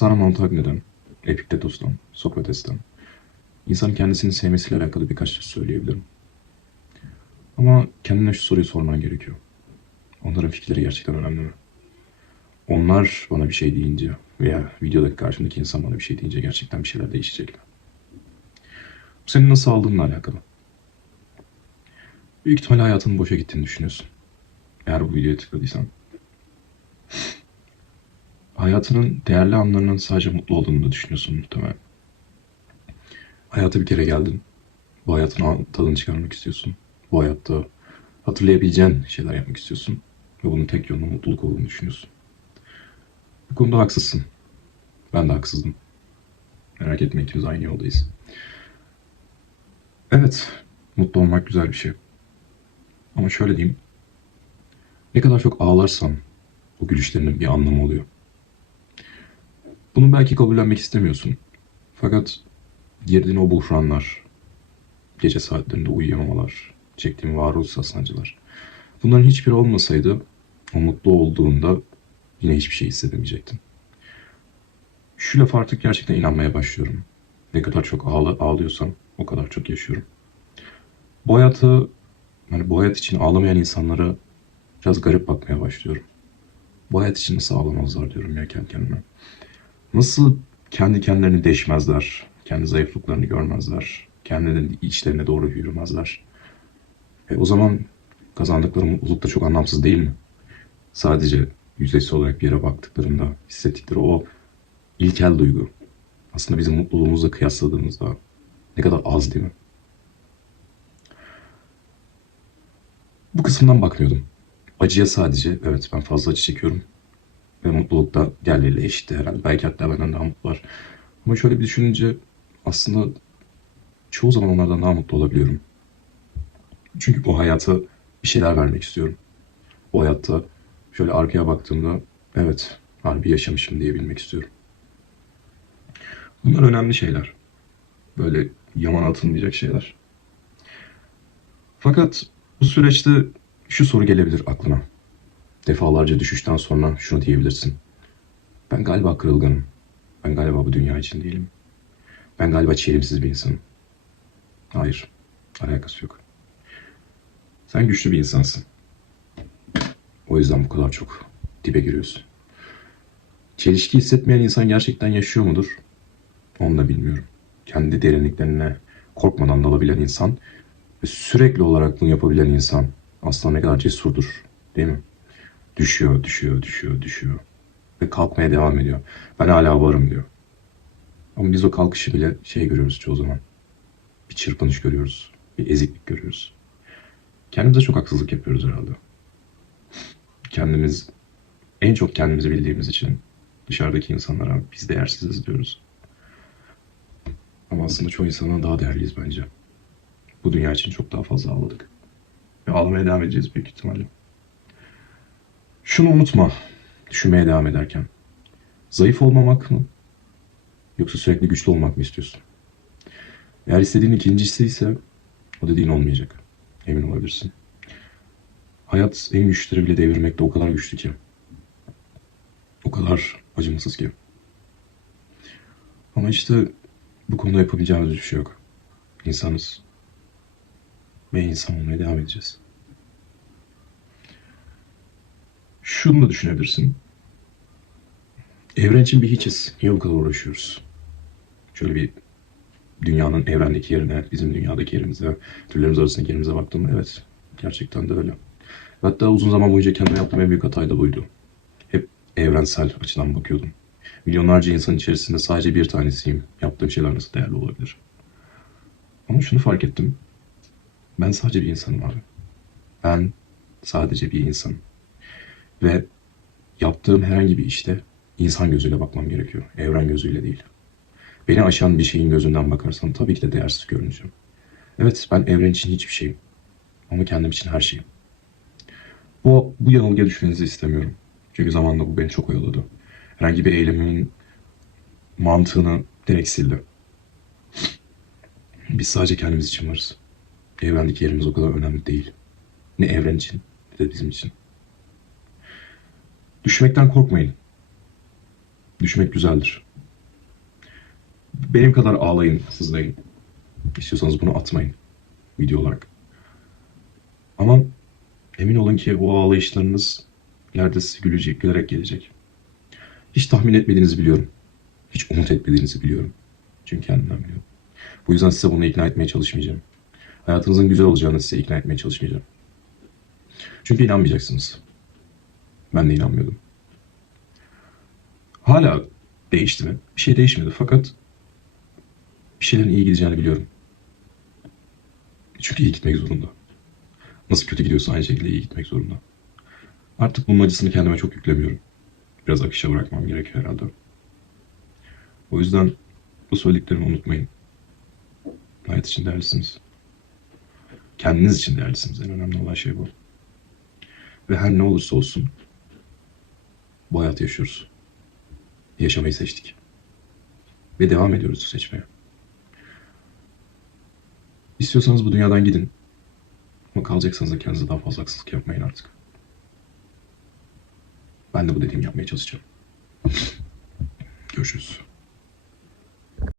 Sana Montagne'den, Epiktetos'tan, Sokrates'ten, insanın kendisini sevmesiyle alakalı birkaç söz söyleyebilirim. Ama kendine şu soruyu sorman gerekiyor. Onların fikirleri gerçekten önemli mi? Onlar bana bir şey deyince veya videodaki karşımdaki insan bana bir şey deyince gerçekten bir şeyler değişecek mi? Bu senin nasıl aldığınla alakalı. Büyük ihtimalle hayatının boşa gittiğini düşünüyorsun. Eğer bu videoya tıkladıysan. Hayatının değerli anlarının sadece mutlu olduğunu düşünüyorsun muhtemelen. Hayata bir kere geldin. Bu hayatın tadını çıkarmak istiyorsun. Bu hayatta hatırlayabileceğin şeyler yapmak istiyorsun. Ve bunun tek yolunun mutluluk olduğunu düşünüyorsun. Bu konuda haksızsın. Ben de haksızdım. Merak etme ikimiz aynı yoldayız. Evet, mutlu olmak güzel bir şey. Ama şöyle diyeyim. Ne kadar çok ağlarsan o gülüşlerinin bir anlamı oluyor. Bunu belki kabullenmek istemiyorsun. Fakat girdiğin o buhranlar, gece saatlerinde uyuyamamalar, çektiğin varoluşsal sancılar. Bunların hiçbiri olmasaydı o mutlu olduğunda yine hiçbir şey hissedemeyecektin. Şu lafa artık gerçekten inanmaya başlıyorum. Ne kadar çok ağla, ağlıyorsam o kadar çok yaşıyorum. Bu hayatı, hani bu hayat için ağlamayan insanlara biraz garip bakmaya başlıyorum. Bu hayat için nasıl ağlamazlar diyorum ya kendi kendime. Nasıl kendi kendilerini deşmezler, kendi zayıflıklarını görmezler, kendilerinin içlerine doğru yürümezler. E, o zaman kazandıkları mutluluk da çok anlamsız değil mi? Sadece yüzeysel olarak bir yere baktıklarında hissettikleri o ilkel duygu. Aslında bizim mutluluğumuzla kıyasladığımızda ne kadar az değil mi? Bu kısımdan bakmıyordum. Acıya sadece evet ben fazla acı çekiyorum. Ve mutluluk da diğerleriyle eşit herhalde. Belki hatta benden daha mutlular. Ama şöyle bir düşününce aslında çoğu zaman onlardan daha mutlu olabiliyorum. Çünkü bu hayata bir şeyler vermek istiyorum. Bu hayatta şöyle arkaya baktığımda evet harbi yaşamışım diyebilmek istiyorum. Bunlar önemli şeyler. Böyle yaman atılmayacak şeyler. Fakat bu süreçte şu soru gelebilir aklına. Defalarca düşüşten sonra şunu diyebilirsin. Ben galiba kırılganım. Ben galiba bu dünya için değilim. Ben galiba çelimsiz bir insanım. Hayır. Alakası yok. Sen güçlü bir insansın. O yüzden bu kadar çok dibe giriyorsun. Çelişki hissetmeyen insan gerçekten yaşıyor mudur? Onu da bilmiyorum. Kendi derinliklerine korkmadan dalabilen insan ve sürekli olarak bunu yapabilen insan aslında ne kadar cesurdur. Değil mi? Düşüyor, düşüyor, düşüyor, düşüyor. Ve kalkmaya devam ediyor. Ben hala varım diyor. Ama biz o kalkışı bile şey görüyoruz çoğu zaman. Bir çırpınış görüyoruz. Bir eziklik görüyoruz. Kendimize çok haksızlık yapıyoruz herhalde. Kendimiz, en çok kendimizi bildiğimiz için dışarıdaki insanlara biz değersiziz diyoruz. Ama aslında çoğu insandan daha değerliyiz bence. Bu dünya için çok daha fazla ağladık. Ve ağlamaya devam edeceğiz büyük ihtimalle. Şunu unutma düşünmeye devam ederken. Zayıf olmamak mı? Yoksa sürekli güçlü olmak mı istiyorsun? Eğer istediğin ikincisi ise o dediğin olmayacak. Emin olabilirsin. Hayat en güçlüleri bile devirmekte o kadar güçlü ki. O kadar acımasız ki. Ama işte bu konuda yapabileceğimiz bir şey yok. İnsanız. Ve insan olmaya devam edeceğiz. Şunu da düşünebilirsin. Evren için bir hiçiz. Niye bu kadar uğraşıyoruz? Şöyle bir dünyanın evrendeki yerine, bizim dünyadaki yerimize, türlerimiz arasındaki yerimize baktığımda evet, gerçekten de öyle. Hatta uzun zaman boyunca kendime yaptığım en büyük hatay da buydu. Hep evrensel açıdan bakıyordum. Milyonlarca insan içerisinde sadece bir tanesiyim. Yaptığım şeyler nasıl değerli olabilir? Ama şunu fark ettim. Ben sadece bir insanım abi. Ben sadece bir insanım. Ve yaptığım herhangi bir işte insan gözüyle bakmam gerekiyor. Evren gözüyle değil. Beni aşan bir şeyin gözünden bakarsam tabii ki de değersiz görüneceğim. Evet ben evren için hiçbir şeyim. Ama kendim için her şeyim. Bu, bu yanılgıya düşmenizi istemiyorum. Çünkü zamanla bu beni çok oyaladı. Herhangi bir eylemimin mantığını direkt sildi. Biz sadece kendimiz için varız. Evrendeki yerimiz o kadar önemli değil. Ne evren için ne de bizim için. Düşmekten korkmayın. Düşmek güzeldir. benim kadar ağlayın, sızlayın. İstiyorsanız bunu atmayın video olarak. Ama emin olun ki o ağlayışlarınız ileride size gülecek, gülerek gelecek. Hiç tahmin etmediğinizi biliyorum. Hiç umut etmediğinizi biliyorum. Çünkü kendimden biliyorum. Bu yüzden size bunu ikna etmeye çalışmayacağım. Hayatınızın güzel olacağını size ikna etmeye çalışmayacağım. Çünkü inanmayacaksınız. Ben de inanmıyordum. Hala değişti mi? Bir şey değişmedi fakat bir şeylerin iyi gideceğini biliyorum. Çünkü iyi gitmek zorunda. Nasıl kötü gidiyorsa aynı şekilde iyi gitmek zorunda. Artık bunun acısını kendime çok yüklemiyorum. Biraz akışa bırakmam gerekiyor herhalde. O yüzden bu söylediklerimi unutmayın. Hayat için değerlisiniz. Kendiniz için değerlisiniz. En önemli olan şey bu. Ve her ne olursa olsun bu hayatı yaşıyoruz. Yaşamayı seçtik. Ve devam ediyoruz seçmeye. İstiyorsanız bu dünyadan gidin. Ama kalacaksanız da kendinize daha fazla haksızlık yapmayın artık. Ben de bu dediğimi yapmaya çalışacağım. Görüşürüz.